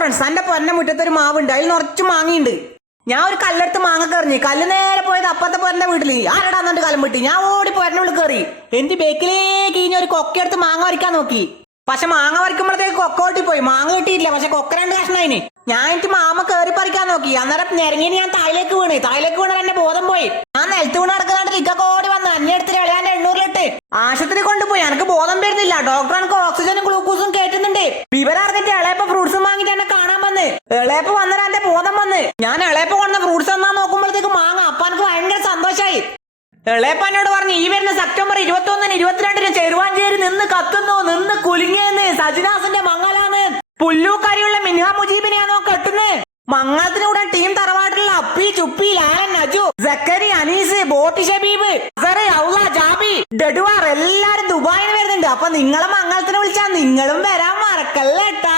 Friends, എന്റെ പൊന്നെ മുറ്റത്തൊരു മാവുണ്ട്, അതിൽ നിറച്ച് മാങ്ങയുണ്ട്. ഞാൻ ഒരു കല്ലെടുത്ത് മാങ്ങ കയറി. കല്ല് നേരെ പോയത് അപ്പത്തെ പൊന്നെ വീട്ടില്. ആരടാന്നിട്ട് കലം വിട്ട് ഞാൻ ഓടി പൊരന്റെ ഉള്ളിൽ കയറി. എന്റെ ബേക്കിലേക്ക് ഇനി ഒരു കൊക്കെടുത്ത് മാങ്ങ വരയ്ക്കാൻ നോക്കി. പക്ഷെ മാങ്ങ വരയ്ക്കുമ്പോഴത്തേക്ക് കൊക്ക ഓട്ടിപ്പോയി. മാങ്ങ കിട്ടിയില്ല, പക്ഷെ കൊക്ക 2 കഷ്ണായിന്. ഞാൻ എനിക്ക് മാമ കയറി പറിക്കാൻ നോക്കി. അന്നേരം ഞെരങ്ങിന് ഞാൻ തായിലേക്ക് വീണ്. എന്റെ ബോധം പോയി. ഞാൻ നിലത്ത് വീണ് നടക്കുന്നുണ്ട്. ഇക്കൊക്കെ ഓടി വന്ന് അന്നെ എടുത്ത് ഇളയാന്റെ 800 ആശുപത്രി കൊണ്ടുപോയി. എനിക്ക് ബോധം വരുന്നില്ല. ഡോക്ടർ എനിക്ക് ഓക്സിജനും ഗ്ലൂക്കോസും കയറ്റുന്നുണ്ട്. വിവരം അറിഞ്ഞിട്ട് ഇളയപ്പ ഫ്രൂട്ട്സും വാങ്ങിട്ട് എന്നെ കാണാൻ വന്ന്. ഇളയപ്പ വന്നേരം എന്റെ ബോധം വന്ന്. ഞാൻ ഇളയപ്പ കൊണ്ട ഫ്രൂട്ട്സ് എന്നാ നോക്കുമ്പോഴത്തേക്ക് മാങ്ങ. അപ്പൊ എനിക്ക് ഭയങ്കര സന്തോഷായി. ഇളയപ്പ എന്നോട് പറഞ്ഞു, ഈ വരുന്ന സെപ്റ്റംബർ 21-ന് 22-ന് ചെറുവാഞ്ചേരി നിന്ന് കത്തുന്നു, നിന്ന് കുലുങ്ങിയെന്ന്. സജിനാസിന്റെ മംഗലാന്ന്. പുല്ലൂക്കരിയുള്ള മിൻഹ മുജീബിനെയാണോ കെട്ടുന്നത്? മംഗളത്തിനൂടെ ടീം തറവാട്ടിലുള്ള അപ്പി, ചുപ്പി, ലാലൻ, നജു, സക്കരി, അനീസ്, ബോട്ടി, ഷബീബ്, അസറ്, ഔല, ജാബി, ഡെഡുവാർ എല്ലാരും ദുബായിന്ന് വരുന്നുണ്ട്. അപ്പൊ നിങ്ങളെ മംഗളത്തിന് വിളിച്ചാൽ നിങ്ങളും വരാൻ മറക്കല്ലേട്ടാ.